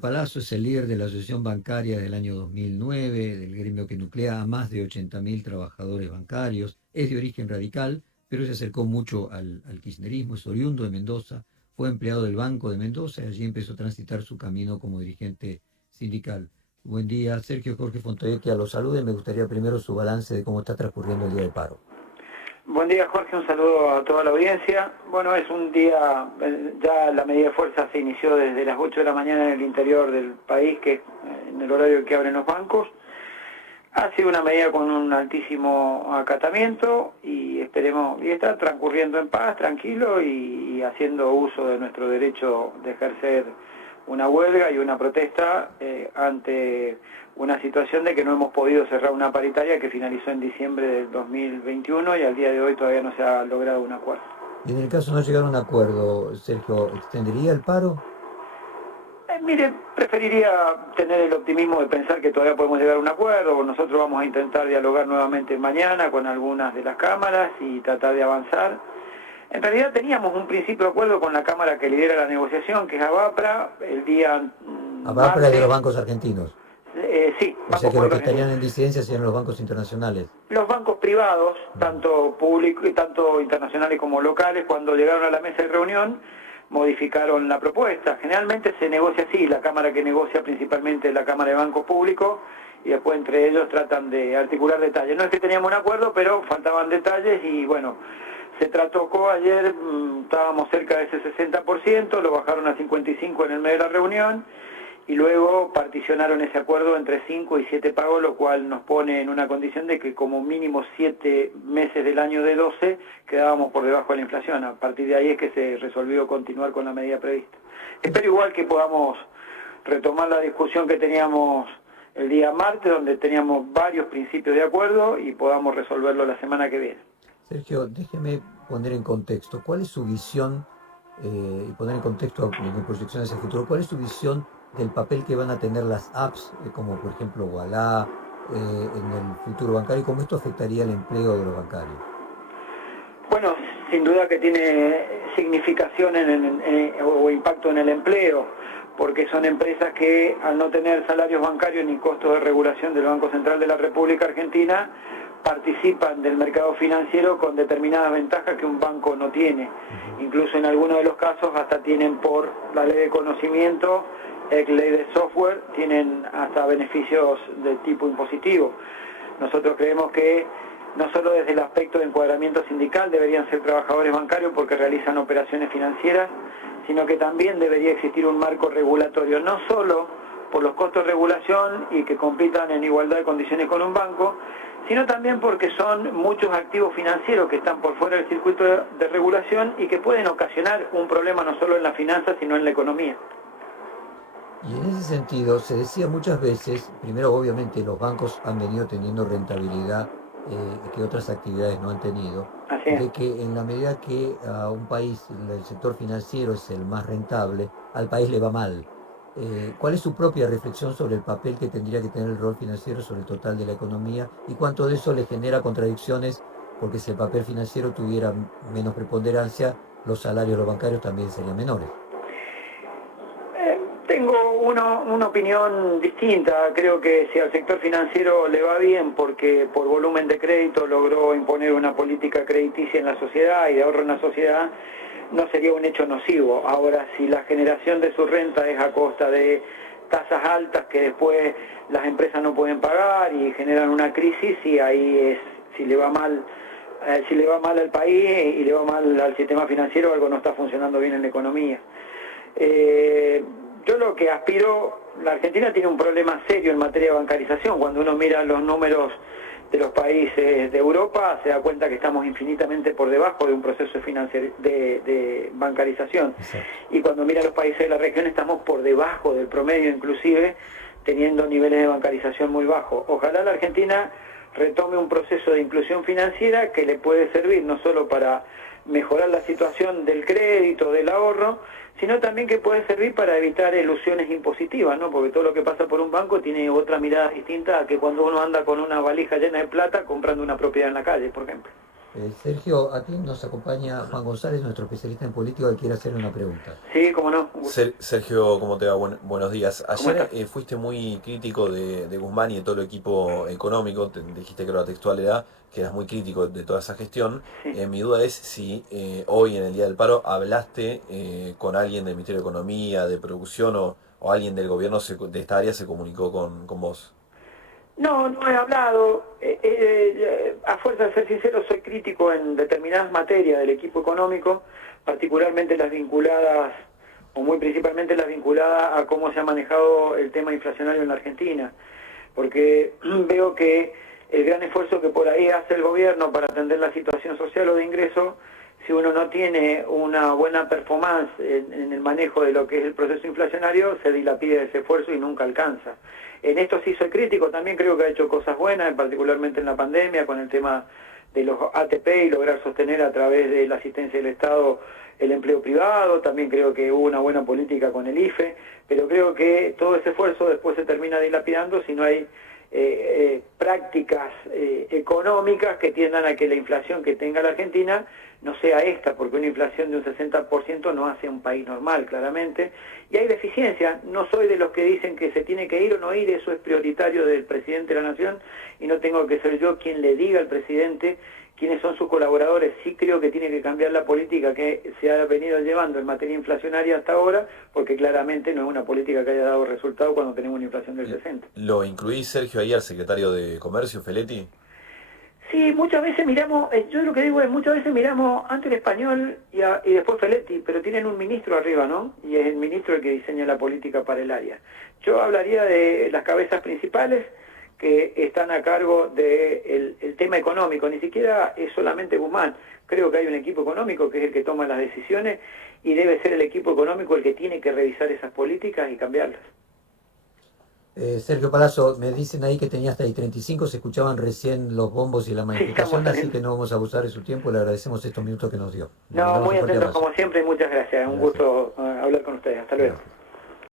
Palazzo es el líder de la Asociación Bancaria del año 2009, del gremio que nuclea a más de 80.000 trabajadores bancarios. Es de origen radical, pero se acercó mucho al kirchnerismo, es oriundo de Mendoza, fue empleado del Banco de Mendoza y allí empezó a transitar su camino como dirigente sindical. Buen día, Sergio Jorge Fontevecchia lo saluda y me gustaría primero su balance de cómo está transcurriendo el día de paro. Buen día, Jorge, un saludo a toda la audiencia. Bueno, es un día, ya la medida de fuerza se inició desde las 8 de la mañana en el interior del país, que es en el horario que abren los bancos. Ha sido una medida con un altísimo acatamiento y esperemos, y está transcurriendo en paz, tranquilo y haciendo uso de nuestro derecho de ejercer una huelga y una protesta ante una situación de que no hemos podido cerrar una paritaria que finalizó en diciembre del 2021 y al día de hoy todavía no se ha logrado un acuerdo. Y en el caso de no llegar a un acuerdo, Sergio, ¿extendería el paro? Mire, preferiría tener el optimismo de pensar que todavía podemos llegar a un acuerdo. Nosotros vamos a intentar dialogar nuevamente mañana con algunas de las cámaras y tratar de avanzar. En realidad teníamos un principio de acuerdo con la cámara que lidera la negociación, que es ABAPRA, el día ABAPRA de los martes. bancos argentinos. Sí, O sea Banco que los Público que estarían Argentino. en disidencia serían los bancos internacionales. Los bancos privados, tanto públicos y tanto internacionales como locales, cuando llegaron a la mesa de reunión, modificaron la propuesta. Generalmente se negocia así, la Cámara que negocia principalmente es la Cámara de Bancos Públicos, y después entre ellos tratan de articular detalles. No es que teníamos un acuerdo, pero faltaban detalles y bueno, se trató ayer, estábamos cerca de ese 60%, lo bajaron a 55% en el medio de la reunión, y luego particionaron ese acuerdo entre 5 y 7 pagos, lo cual nos pone en una condición de que como mínimo 7 meses del año de 12 quedábamos por debajo de la inflación. A partir de ahí es que se resolvió continuar con la medida prevista. Espero igual que podamos retomar la discusión que teníamos el día martes, donde teníamos varios principios de acuerdo y podamos resolverlo la semana que viene. Sergio, déjeme poner en contexto, ¿cuál es su visión, y poner en contexto en proyección hacia el futuro, cuál es su visión del papel que van a tener las apps, como por ejemplo Ualá, en el futuro bancario y cómo esto afectaría el empleo de los bancarios? Bueno, sin duda que tiene significación o impacto en el empleo, porque son empresas que al no tener salarios bancarios ni costos de regulación del Banco Central de la República Argentina, participan del mercado financiero con determinadas ventajas que un banco no tiene. Incluso en algunos de los casos hasta tienen por la ley de conocimiento, ley de software, tienen hasta beneficios de tipo impositivo. Nosotros creemos que no solo desde el aspecto de encuadramiento sindical deberían ser trabajadores bancarios porque realizan operaciones financieras, sino que también debería existir un marco regulatorio, no solo por los costos de regulación y que compitan en igualdad de condiciones con un banco, sino también porque son muchos activos financieros que están por fuera del circuito de regulación y que pueden ocasionar un problema no solo en la finanza, sino en la economía. Y en ese sentido, se decía muchas veces, primero obviamente los bancos han venido teniendo rentabilidad que otras actividades no han tenido, Así es. de que en la medida que a un país el sector financiero es el más rentable, al país le va mal. ¿Cuál es su propia reflexión sobre el papel que tendría que tener el rol financiero sobre el total de la economía y cuánto de eso le genera contradicciones? Porque si el papel financiero tuviera menos preponderancia, los salarios de los bancarios también serían menores. Tengo una opinión distinta. Creo que si al sector financiero le va bien porque por volumen de crédito logró imponer una política crediticia en la sociedad y de ahorro en la sociedad, no sería un hecho nocivo. Ahora, si la generación de su renta es a costa de tasas altas que después las empresas no pueden pagar y generan una crisis, y ahí es, si le va mal al país y le va mal al sistema financiero, algo no está funcionando bien en la economía. Yo lo que aspiro, la Argentina tiene un problema serio en materia de bancarización. Cuando uno mira los números de los países de Europa, se da cuenta que estamos infinitamente por debajo de un proceso de bancarización. Exacto. Y cuando mira los países de la región, estamos por debajo del promedio, inclusive teniendo niveles de bancarización muy bajos. Ojalá la Argentina retome un proceso de inclusión financiera que le puede servir no solo para mejorar la situación del crédito, del ahorro, sino también que puede servir para evitar ilusiones impositivas, ¿no? Porque todo lo que pasa por un banco tiene otra mirada distinta a que cuando uno anda con una valija llena de plata comprando una propiedad en la calle, por ejemplo. Sergio, aquí nos acompaña Juan González, nuestro especialista en política, que quiere hacerle una pregunta. Sí, cómo no. Sergio, ¿cómo te va? Buenos días. ¿Cómo Ayer estás? fuiste muy crítico de Guzmán y de todo el equipo económico. Dijiste que la textual era que eras muy crítico de toda esa gestión. Sí. Mi duda es si hoy, en el Día del Paro, hablaste con alguien del Ministerio de Economía, de Producción o alguien del gobierno de esta área se comunicó con vos. No, no he hablado. A fuerza de ser sincero, soy crítico en determinadas materias del equipo económico, particularmente las vinculadas, o muy principalmente las vinculadas a cómo se ha manejado el tema inflacionario en la Argentina, porque veo que el gran esfuerzo que por ahí hace el gobierno para atender la situación social o de ingreso, si uno no tiene una buena performance en el manejo de lo que es el proceso inflacionario, se dilapida ese esfuerzo y nunca alcanza. En esto sí soy crítico, también creo que ha hecho cosas buenas, particularmente en la pandemia, con el tema de los ATP y lograr sostener a través de la asistencia del Estado el empleo privado. También creo que hubo una buena política con el IFE, pero creo que todo ese esfuerzo después se termina dilapidando si no hay prácticas económicas que tiendan a que la inflación que tenga la Argentina no sea esta, porque una inflación de un 60% no hace un país normal, claramente, y hay deficiencias. No soy de los que dicen que se tiene que ir o no ir, eso es prioritario del presidente de la Nación, y no tengo que ser yo quien le diga al presidente quiénes son sus colaboradores. Sí creo que tiene que cambiar la política que se ha venido llevando en materia inflacionaria hasta ahora, porque claramente no es una política que haya dado resultado cuando tenemos una inflación del 60. ¿Lo incluís, Sergio, ahí al secretario de Comercio, Feletti? Sí, muchas veces miramos, yo lo que digo es, muchas veces miramos antes el español y después Feletti, pero tienen un ministro arriba, ¿no? Y es el ministro el que diseña la política para el área. Yo hablaría de las cabezas principales que están a cargo del tema económico, ni siquiera es solamente Guzmán. Creo que hay un equipo económico que es el que toma las decisiones y debe ser el equipo económico el que tiene que revisar esas políticas y cambiarlas. Sergio Palazzo, me dicen ahí que tenía hasta ahí 35, se escuchaban recién los bombos y la Sí, estamos manifestación, así saliendo. que no vamos a abusar de su tiempo, le agradecemos estos minutos que nos dio. Le No, mandamos muy un fuerte atentos abrazo. como siempre y muchas gracias. Un Gracias. gusto hablar con ustedes. Hasta luego. Gracias.